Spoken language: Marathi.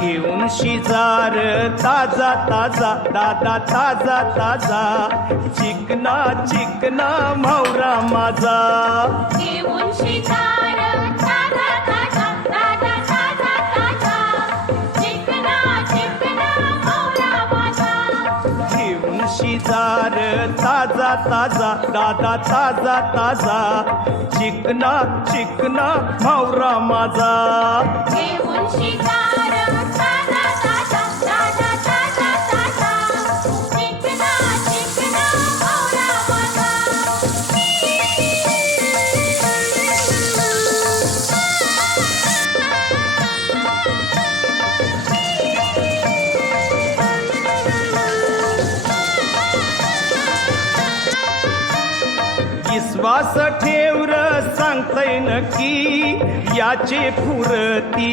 घेऊन शिजार ताजा ताजा दादा ताजा ताजा चिकना चिकना मावरा माझा घेऊन शिकार ताजा ताजा ताजा ताजा ताजा चिकना चिकना मावरा माझा घेऊन शिजार ताजा ताजा दादा ताजा ताजा चिकना चिकना मावरा माझा घेऊन शिकार ताजा ताजा ताजा ताजा ताजा चिकना चिकना मावरा माझा विश्वास ठेवर सांगतय नक्की याचे फुरती